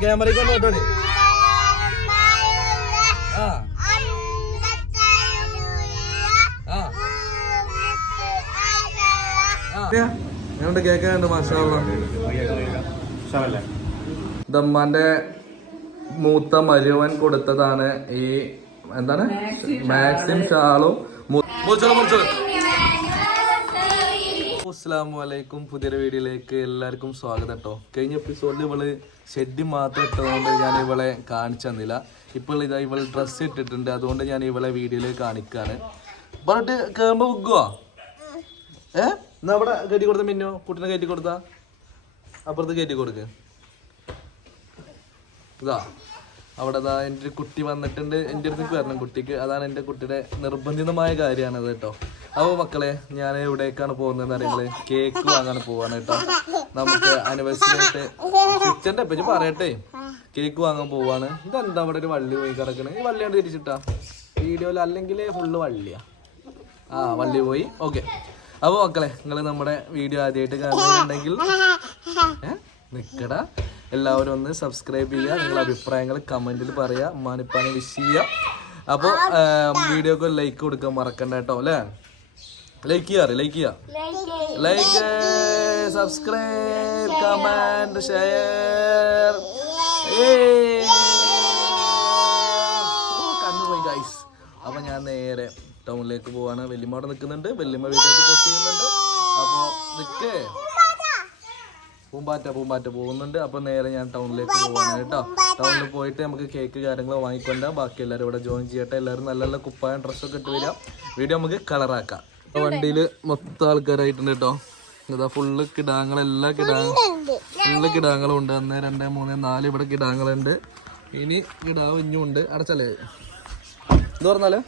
ക്യാമറയ്ക്ക് ആ ഞങ്ങളുടെ കേൾക്കാനുണ്ട് മാഷാള്ള ദമ്മാന്റെ മൂത്ത മരുവൻ കൊടുത്തതാണ് ഈ എന്താണ്? മാക്സിം ഷാളും. അസ്സാം വലൈക്കും പുതിയൊരു വീഡിയോയിലേക്ക് എല്ലാവർക്കും സ്വാഗതം കേട്ടോ കഴിഞ്ഞ എപ്പിസോഡിൽ ഇവൾ ഷെഡ് മാത്രം ഇട്ടതുകൊണ്ട് ഞാൻ ഇവളെ കാണിച്ചു തന്നില്ല. ഇപ്പോൾ ഇതാ ഇവൾ ഡ്രസ്സ് ഇട്ടിട്ടുണ്ട്. അതുകൊണ്ട് ഞാൻ ഇവളെ വീഡിയോയിൽ കാണിക്കാണ്. പറഞ്ഞിട്ട് കേറുമ്പോ ഉഗ്ഗുവാ ഏ? എന്നാ അവിടെ കയറ്റി കൊടുത്ത മിന്നോ. കുട്ടീനെ കയറ്റി കൊടുത്താ. അപ്പുറത്ത് കയറ്റി കൊടുക്ക്. ഇതാ. അവിടെ ദാ എന്റെ കുട്ടി വന്നിട്ടുണ്ട്. എന്റെ അടുത്തേക്ക് വരണം കുട്ടിക്ക്. അതാണ് എന്റെ കുട്ടിയുടെ നിർബന്ധിതമായ കാര്യമാണത് കേട്ടോ അപ്പോൾ മക്കളെ ഞാൻ എവിടേക്കാണ് പോകുന്നത് അറിയങ്ങൾ കേക്ക് വാങ്ങാൻ പോവാണ് കേട്ടോ. നമുക്ക് ആനിവേഴ്സറി ആയിട്ട് പറ്റി പറയട്ടെ. കേക്ക് വാങ്ങാൻ പോവാണ്. ഇതെന്താ അവിടെ ഒരു വള്ളി പോയി കിടക്കണേ? ഈ വള്ളിയാണ് തിരിച്ചിട്ടാ. വീഡിയോയിൽ അല്ലെങ്കിൽ ഫുള്ള് വള്ളിയാ. ആ വള്ളി പോയി. ഓക്കെ അപ്പോൾ മക്കളെ നിങ്ങൾ നമ്മുടെ വീഡിയോ ആദ്യമായിട്ട് കാണുന്നുണ്ടെങ്കിൽ? നിക്കടാ. എല്ലാവരും ഒന്ന് സബ്സ്ക്രൈബ് ചെയ്യുക നിങ്ങളുടെ അഭിപ്രായങ്ങൾ കമന്റിൽ പറയുക ഉമ്മാനിപ്പാനെ വിഷ് ചെയ്യുക അപ്പോൾ വീഡിയോക്ക് ലൈക്ക് കൊടുക്കാൻ മറക്കണ്ട കേട്ടോ അല്ലേ? ലൈക്ക് ചെയ്യാറ് ലൈക്ക് ചെയ്യുക like subscribe comment share guys അപ്പൊ ഞാൻ നേരെ ടൗണിലേക്ക് പോവാണ്. വല്യമ്മ അവിടെ നിൽക്കുന്നുണ്ട്. വല്യമ്മ വീട്ടിലേക്ക് പോസ്റ്റ് ചെയ്യുന്നുണ്ട്. അപ്പൊ നിക്കേ പൂമ്പാറ്റ പൂമ്പാറ്റ പോകുന്നുണ്ട്. അപ്പൊ നേരെ ഞാൻ ടൗണിലേക്ക് പോവാണ് കേട്ടോ. ടൗണിൽ പോയിട്ട് നമുക്ക് കേക്ക് കാര്യങ്ങൾ വാങ്ങിക്കൊണ്ട ബാക്കി എല്ലാവരും ഇവിടെ ജോയിൻ ചെയ്യട്ടെ. എല്ലാവരും നല്ല നല്ല കുപ്പായം ഡ്രസ്സൊക്കെ ഇട്ട് വരാം. വീഡിയോ നമുക്ക് കളറാക്കാം വണ്ടിയിൽ മൊത്തം ആൾക്കാരായിട്ടുണ്ട് കേട്ടോ. ഇതാ ഫുള്ള് കിടാങ്ങളെല്ലാ കിടാങ്ങ ഫുള്ള് കിടാങ്ങളും ഉണ്ട് ഒന്ന് രണ്ട് മൂന്ന് നാല് ഇവിടെ കിടാങ്ങളുണ്ട്. ഇനി കിടാവ് ഇഞ്ഞുണ്ട് അടച്ചല്ലേ? ഇത് പറഞ്ഞാലേ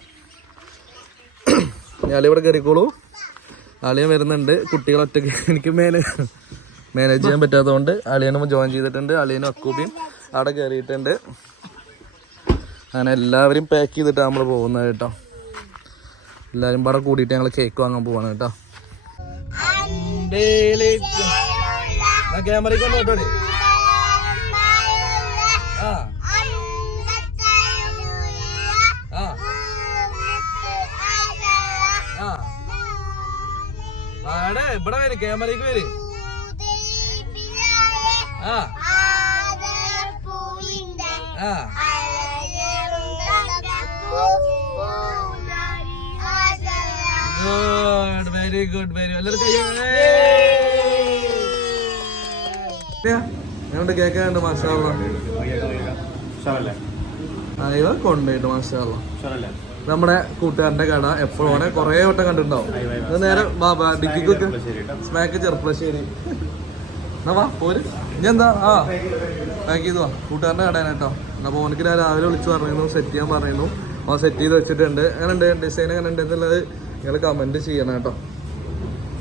ഞാലിവിടെ കയറിക്കോളൂ അളിയൻ വരുന്നുണ്ട്. കുട്ടികൾ എനിക്ക് മാനേജ് ചെയ്യാൻ പറ്റാത്തതുകൊണ്ട് അളിയനും ജോയിൻ ചെയ്തിട്ടുണ്ട്. അളിയനും അക്കൂബിയും അവിടെ കയറിയിട്ടുണ്ട് അങ്ങനെ എല്ലാവരും പാക്ക് ചെയ്തിട്ടാണ് നമ്മൾ പോകുന്നത് കേട്ടോ. എല്ലാവരും പാടെ കൂടിയിട്ട് ഞങ്ങൾ കേക്ക് വാങ്ങാൻ പോവാണ് കേട്ടോ. ഇവിടെ വരും ക്യാമറയ്ക്ക് വരും. ആ. ആ. ഗുഡ് വെരി ഗുഡ് വെരി എല്ലാവർക്കും കേക്കാണ്ട് മാഷാള്ള അയ്യോ കൊണ്ടുപോയിട്ട് മാഷാള്ള നമ്മുടെ കൂട്ടുകാരന്റെ കട എപ്പോഴും കൊറേ വട്ടം കണ്ടിട്ടുണ്ടാവും. ഇത് നേരെ ബാബാ വാ ഡിക്കിക്കൊക്കെ സ്മാക്ക് ചെറുപ്പശ്ശേരി എന്നാ വാ പോര്. ഇനി എന്താ? ആ പാക്ക് ചെയ്തു വാ. കൂട്ടുകാരന്റെ കടയാണ് കേട്ടോ. എന്നാ പോനക്ക് ഞാൻ രാവിലെ വിളിച്ചു പറയുന്നു സെറ്റ് ചെയ്യാൻ പറയുന്നു ആ സെറ്റ് ചെയ്ത് വെച്ചിട്ടുണ്ട്. അങ്ങനെ ഉണ്ട് ഡിസൈൻ അങ്ങനെ ഉണ്ട് എന്നുള്ളത് നിങ്ങൾ കമന്റ് ചെയ്യണം കേട്ടോ.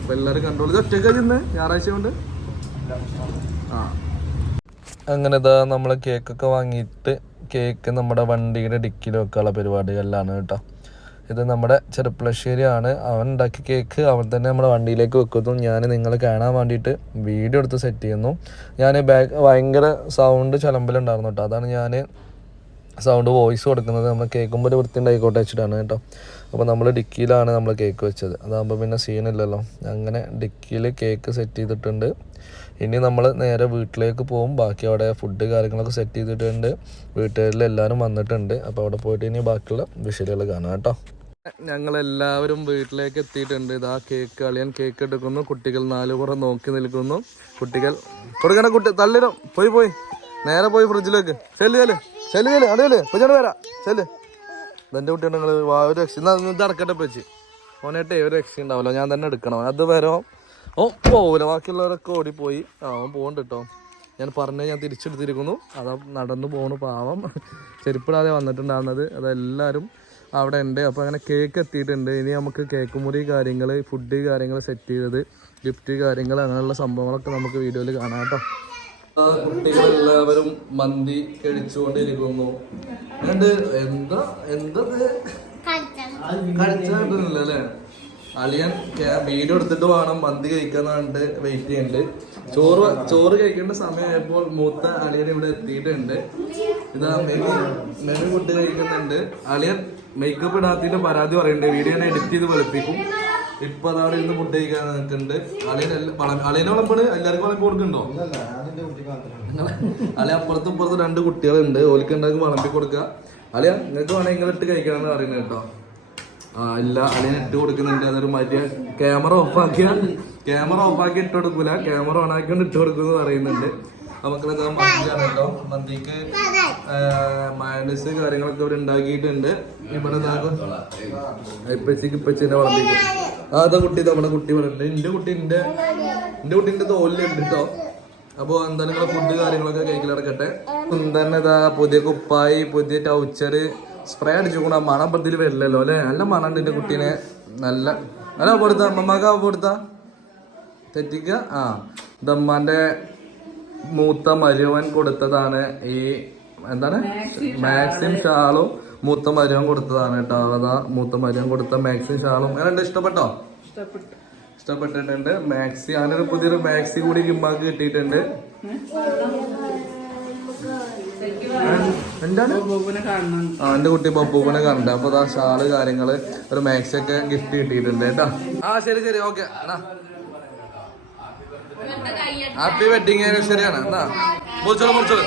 അപ്പൊ എല്ലാവരും കണ്ടോളൂ ഇത് ഒറ്റയ്ക്ക് ഇന്ന് ഞായറാഴ്ച കൊണ്ട്? ആ. അങ്ങനെ ഇതാ നമ്മൾ കേക്കൊക്കെ വാങ്ങിയിട്ട് കേക്ക് നമ്മുടെ വണ്ടിയുടെ ഡിക്കിയിൽ വെക്കാനുള്ള പരിപാടികളിലാണ് കേട്ടോ. ഇത് നമ്മുടെ ചെറുപ്പളശ്ശേരിയാണ്. അവൻ ഉണ്ടാക്കിയ കേക്ക് അവൻ തന്നെ നമ്മുടെ വണ്ടിയിലേക്ക് വെക്കുന്നു. ഞാൻ നിങ്ങൾ കാണാൻ വേണ്ടിയിട്ട് വീഡിയോ എടുത്ത് സെറ്റ് ചെയ്യുന്നു. ഞാൻ ബാക്ക് ഭയങ്കര സൗണ്ട് ചലമ്പലുണ്ടായിരുന്നു കേട്ടോ. അതാണ് ഞാൻ സൗണ്ട് വോയിസ് കൊടുക്കുന്നത് നമ്മൾ കേൾക്കുമ്പോൾ ഒരു വൃത്തി വെച്ചിട്ടാണ് കേട്ടോ. അപ്പോൾ നമ്മൾ ഡിക്കിയിലാണ് നമ്മൾ കേക്ക് വെച്ചത്. അതാകുമ്പോൾ പിന്നെ സീനില്ലല്ലോ അങ്ങനെ ഡിക്കിയിൽ കേക്ക് സെറ്റ് ചെയ്തിട്ടുണ്ട്. ഇനി നമ്മൾ നേരെ വീട്ടിലേക്ക് പോകും. ബാക്കി അവിടെ ഫുഡ് കാര്യങ്ങളൊക്കെ സെറ്റ് ചെയ്തിട്ടുണ്ട്. വീട്ടുകാരിൽ എല്ലാവരും വന്നിട്ടുണ്ട്. അപ്പോൾ അവിടെ പോയിട്ട് ഇനി ബാക്കിയുള്ള വിഷയങ്ങൾ കാണാം കേട്ടോ. ഞങ്ങളെല്ലാവരും വീട്ടിലേക്ക് എത്തിയിട്ടുണ്ട്. ഇതാ കേക്ക് കളിയൻ കേക്ക് എടുക്കുന്നു. കുട്ടികൾ നാലു പുറം നോക്കി നിൽക്കുന്നു. കുട്ടികൾ കൊടുക്കണ കുട്ടി തള്ളിടും. പോയി പോയി. നേരെ പോയി ഫ്രിഡ്ജിലേക്ക് ചെല്ലു ചെല്ല്. ചെല്ല് ചെല്ലു അടിയല്ലേ കൊച്ചാണ് വരാം. ചെല്ല്. ഇതെന്റെ കുട്ടിയാണ് നിങ്ങൾ ഒരു രക്ഷ. എന്നാ ഇത് അടക്കട്ടെ ഒരു രക്ഷ ഉണ്ടാവില്ല. ഞാൻ തന്നെ എടുക്കണം. അത് വരോ ഓ പോവില്ല ബാക്കിയുള്ളവരൊക്കെ ഓടിപ്പോയി. ആ അവൻ പോകണ്ട കേട്ടോ ഞാൻ പറഞ്ഞ ഞാൻ തിരിച്ചെടുത്തിരിക്കുന്നു. അതാ നടന്നു പോണു പാവം. ചെരുപ്പിടാതെ വന്നിട്ടുണ്ടാകുന്നത് അതെല്ലാവരും അവിടെ ഉണ്ട് അപ്പോൾ അങ്ങനെ കേക്ക് എത്തിയിട്ടുണ്ട്. ഇനി നമുക്ക് കേക്ക് മുറി കാര്യങ്ങൾ ഫുഡ് കാര്യങ്ങൾ സെറ്റ് ചെയ്തത് ഗിഫ്റ്റ് കാര്യങ്ങൾ അങ്ങനെയുള്ള സംഭവങ്ങളൊക്കെ നമുക്ക് വീഡിയോയിൽ കാണാം കേട്ടോ കുട്ടികളെല്ലാവരും മന്തി കഴിച്ചുകൊണ്ടിരിക്കുന്നു. എന്നിട്ട് എന്താ എന്തത് കഴിച്ചിട്ടില്ല അല്ലേ അളിയൻ വീഡിയോ എടുത്തിട്ട് വേണം മന്തി കഴിക്കാന്നാണ്ട് വെയിറ്റ് ചെയ്യുന്നുണ്ട് ചോറ് ചോറ് കഴിക്കേണ്ട സമയമായപ്പോൾ മൂത്ത അളിയൻ ഇവിടെ എത്തിയിട്ടുണ്ട്. ഇതാ മെനു മെനു ഫുഡ് കഴിക്കുന്നുണ്ട്. അളിയൻ മേക്കപ്പ് ഇടാത്തിന്റെ പരാതി പറയുന്നുണ്ട് വീഡിയോ ഞാൻ എഡിറ്റ് ചെയ്ത് വെളുപ്പിക്കും. ഇപ്പൊ അതവിടെ ഇരുന്ന് ഫുഡ് കഴിക്കാൻ നിൽക്കുന്നുണ്ട് അളിയൻ അളിയനെ വിളമ്പാണ് എല്ലാവർക്കും കൊടുക്കുന്നുണ്ടോ അളിയ അപ്പുറത്തും ഇപ്പുറത്തും രണ്ട് കുട്ടികളുണ്ട്. ഓലിക്ക് ഉണ്ടാക്കി വിളമ്പി കൊടുക്കുക അല്ല നിങ്ങൾക്ക് വേണമെങ്കിൽ ഇട്ട് കഴിക്കണമെന്ന് പറയുന്നത് കേട്ടോ. ആ ഇല്ല അളിയൻ ഇട്ട് കൊടുക്കുന്നുണ്ട്. അതൊരു മര്യ ക്യാമറ ഓഫാക്കിയ ക്യാമറ ഓഫാക്കി ഇട്ട് കൊടുക്കൂല. ക്യാമറ ഓൺ ആക്കിക്കൊണ്ട് ഇട്ട് കൊടുക്കുമെന്ന് പറയുന്നുണ്ട്. നമുക്ക് മന്തിയാണ് കേട്ടോ. മന്തിക്ക് മയനസ് കാര്യങ്ങളൊക്കെ ഇവിടെ ഉണ്ടാക്കിയിട്ടുണ്ട്. ഇവിടെ ഇപ്പച്ചിക്ക് ഇപ്പച്ചിന്റെ വളർത്തി അതാ കുട്ടി നമ്മുടെ കുട്ടി പറയുന്നുണ്ട് എന്റെ കുട്ടി എന്റെ എന്റെ കുട്ടി എന്റെ തോലിലുണ്ട് കേട്ടോ. അപ്പൊ എന്തായാലും നിങ്ങളെ ഫുഡ് കാര്യങ്ങളൊക്കെ കേക്കിൽ നടക്കട്ടെ. തന്നെ ഇതാ പുതിയ കുപ്പായി പുതിയ ടൗച്ചർ സ്പ്രേ അടിച്ചു കൂടാ മണം പത്തിൽ വരില്ലല്ലോ അല്ലെ? നല്ല മണുണ്ട് എന്റെ കുട്ടീനെ. നല്ല നല്ല കൊടുത്ത അമ്മമ്മക്ക് കൊടുത്ത? തെറ്റിക്ക? ആ. ദമ്മാന്റെ മൂത്ത മരുവൻ കൊടുത്തതാണ് ഈ എന്താണ്? മാക്സിം ഷാളും. മൂത്ത മരുവൻ കൊടുത്തതാണ് കേട്ടോ. അതാ മൂത്ത മരുവൻ കൊടുത്ത മാക്സിം ഷാളും. അങ്ങനെ ഇഷ്ടപ്പെട്ടോ. ഇഷ്ടപ്പെട്ടിട്ടുണ്ട്. മാക്സി അങ്ങനൊരു പുതിയൊരു മാക്സി കൂടി കിമ്പാക്ക് കിട്ടിയിട്ടുണ്ട്. എന്താണ്? എന്റെ കുട്ടി ബബ്ബൂനെ കണ്ട. അപ്പൊ ആ ഷാൾ കാര്യങ്ങൾ ഒരു മാക്സി ഒക്കെ ഗിഫ്റ്റ് കിട്ടിയിട്ടുണ്ട് കേട്ടാ. ആ ശരി ശരി. ഓക്കെ. ഹാപ്പി വെഡിങ് ആനിവേഴ്സറിയാണ് എന്നാ മുറിച്ചോളൂ മുറിച്ചോളൂ.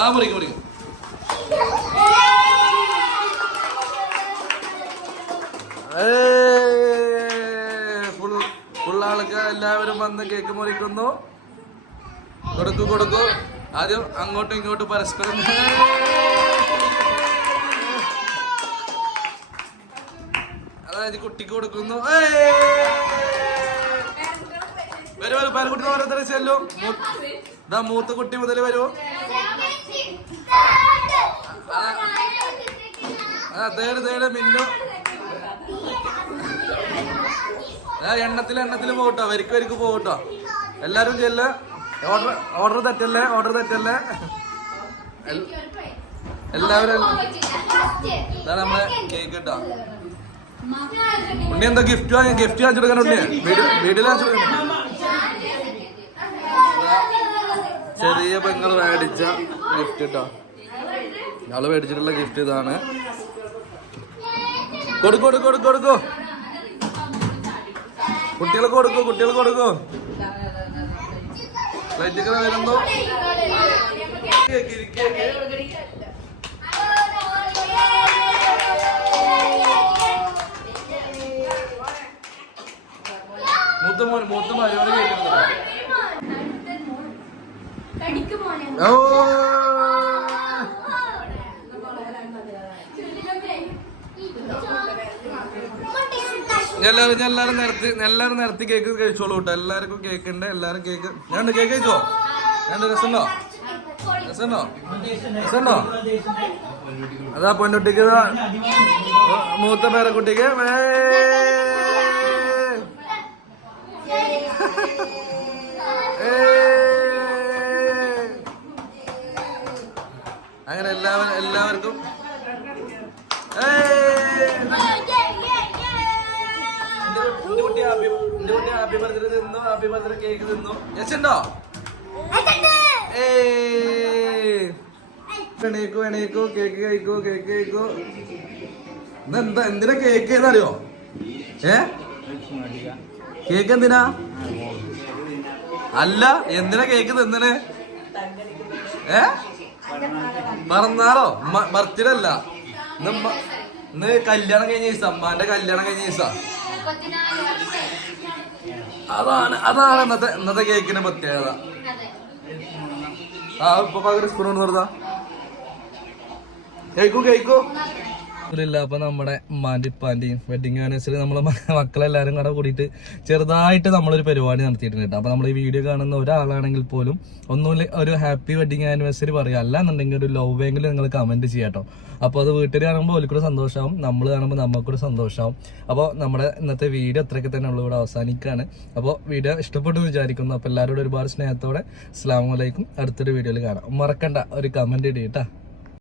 ആ മുറിക്കും മുറിക്കും. ഫുൾ ഫുൾ എല്ലാവരും വന്ന് കേക്ക് മുറിക്കുന്നു. കൊടുക്കൂ കൊടുക്കൂ. ആദ്യം അങ്ങോട്ടും ഇങ്ങോട്ടും പരസ്പരം. അതായത് കുട്ടിക്ക് കൊടുക്കുന്നു. വരും വരും കുട്ടികൾ ഓരോരുത്തരെ ചെല്ലും. മൂത്ത കുട്ടി മുതൽ വരൂ. ആ എണ്ണത്തിൽ എണ്ണത്തിൽ പോകട്ടോ. വരിക്ക് വരിക്ക് പോകട്ടോ. എല്ലാരും ചെല്ല. ഓർഡർ ഓർഡർ തെറ്റല്ലേ? ഓർഡർ തെറ്റല്ലേ? എല്ലാവരും നമ്മളെ കേക്ക് കേട്ടോ ഉണ്ണി എന്താ ഗിഫ്റ്റ് വാങ്ങി ഗിഫ്റ്റ് വാങ്ങിച്ചു കൊടുക്കാൻ ഉണ്ണി. വീട്ടിൽ വാങ്ങിച്ചു ചെറിയ പെങ്ങൾ മേടിച്ച ഗിഫ്റ്റ് കേട്ടോ ഞങ്ങൾ മേടിച്ചിട്ടുള്ള ഗിഫ്റ്റ് ഇതാണ്. കൊടുക്കു കൊടുക്കു കൊടുക്കു കൊടുക്കു. കുട്ടികൾക്ക് കൊടുക്കൂ കുട്ടികൾക്ക് കൊടുക്കൂ. Cake, cake. മൂത്ത മോൻ മൂത്ത മരുമോന് മോനെ. ഓ. എല്ലാരും ഞാൻ എല്ലാരും നിരത്തി എല്ലാരും നിരത്തി കേക്ക് കഴിച്ചോളൂ കേട്ടോ എല്ലാവർക്കും കേക്ക് ഉണ്ട് എല്ലാരും കേക്ക് ഞാൻ കേക്ക് കഴിച്ചോ? രണ്ട് രസമുണ്ടോ? രസമുണ്ടോ? രസമുണ്ടോ? അതാ പൊന്നുട്ടിക്ക് മൂത്ത പേരക്കുട്ടിക്ക്. അങ്ങനെ എല്ലാവരും എല്ലാവർക്കും. ഏയ്. എന്റെ എന്റെ കുട്ടി ഹാപ്പി എന്റെ കുട്ടി ഹാപ്പി ബർത്ത്ഡേ തിന്നു? ഹാപ്പി ബർത്ത്ഡേ കേക്ക് തിന്നു. എണീക്കൂ എണീക്കൂ കേക്ക് കഴിക്കൂ കേക്ക് കഴിക്കൂ. എന്തിനാ കേക്ക് ഏ? കേക്ക് എന്തിനാ? അല്ല എന്തിനാ കേക്ക് തിന്നണേ? ഏ? മറന്നാറോ ബർത്ത്ഡേ അല്ല. ഇന്ന് കല്യാണം കഴിഞ്ഞ ദിവസം അമ്മാന്റെ കല്യാണം കഴിഞ്ഞ ദിവസം. അതാണ് അതാണ് ഇന്നത്തെ ഇന്നത്തെ കേക്കിന്റെ പ്രത്യേകത. ആ ഇപ്പൊ പകരം സ്പൂൺ കൊണ്ട് വെറുതാ കേക്കൂ കേക്കൂ. ഇല്ല അപ്പൊ നമ്മുടെ ഉമ്മാന്റെ വെഡിങ് ആനിവേഴ്സറി നമ്മളെ മക്കളെല്ലാരും കൂടെ കൂടിയിട്ട് ചെറുതായിട്ട് നമ്മളൊരു പരിപാടി നടത്തിയിട്ടുണ്ട് അപ്പൊ നമ്മൾ ഈ വീഡിയോ കാണുന്ന ഒരാളാണെങ്കിൽ പോലും ഒന്നുമില്ല ഒരു ഹാപ്പി വെഡിങ് ആനിവേഴ്സറി പറയുക അല്ലാന്നുണ്ടെങ്കിൽ ഒരു ലവ് എങ്കിലും നിങ്ങൾ കമന്റ് ചെയ്യാട്ടോ അപ്പോൾ അത് വീട്ടിൽ കാണുമ്പോൾ ഓലിക്കൂടെ സന്തോഷമാവും നമ്മൾ കാണുമ്പോൾ നമുക്കൂടെ സന്തോഷമാവും അപ്പോൾ നമ്മുടെ ഇന്നത്തെ വീഡിയോ അത്രയ്ക്ക് തന്നെ ഉള്ള ഇവിടെ അവസാനിക്കുകയാണ് അപ്പോൾ വീഡിയോ ഇഷ്ടപ്പെട്ടു വിചാരിക്കുന്നു. അപ്പോൾ എല്ലാവരോടും ഒരുപാട് സ്നേഹത്തോടെ അസ്സാം വലൈക്കും അടുത്തൊരു വീഡിയോയിൽ കാണാം. മറക്കണ്ട ഒരു കമന്റ് ഇടീട്ടാ.